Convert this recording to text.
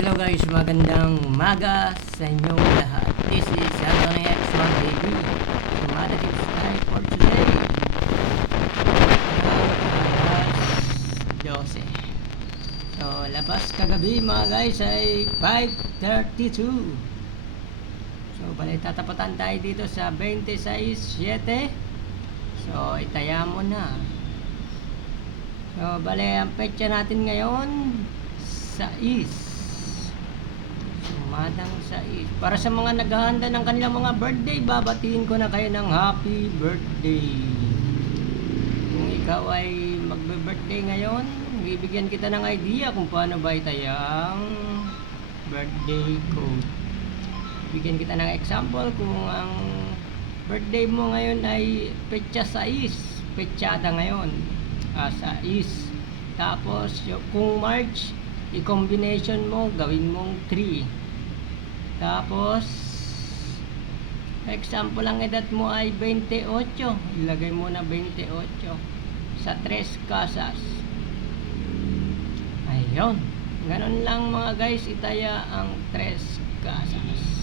hello guys, magandang umaga sa inyong lahat. This is Anthony X One Baby. Sumada tips tayo for today. Alas 12. So, labas kagabi mga guys ay 5.32. So, bali tatapatan tayo dito sa 26.7. So, itaya mo na. So, bale, ang petsa natin ngayon sa is. Sumadang sa is. Para sa mga naghahanda ng kanilang mga birthday, babatiin ko na kayo ng happy birthday. Kung ikaw ay magbe-birthday ngayon, bibigyan kita ng idea kung paano ba itayang birthday code. Bigyan kita ng example kung ang birthday mo ngayon ay petsa sa is. Petsada ngayon ah, sa is. Tapos, yung, kung March, i-combination mo, gawin mong 3. Tapos, example ang edad mo ay 28. Ilagay mo na 28 sa 3 casas. Ayun. Ganun lang mga guys, itaya ang 3 casas.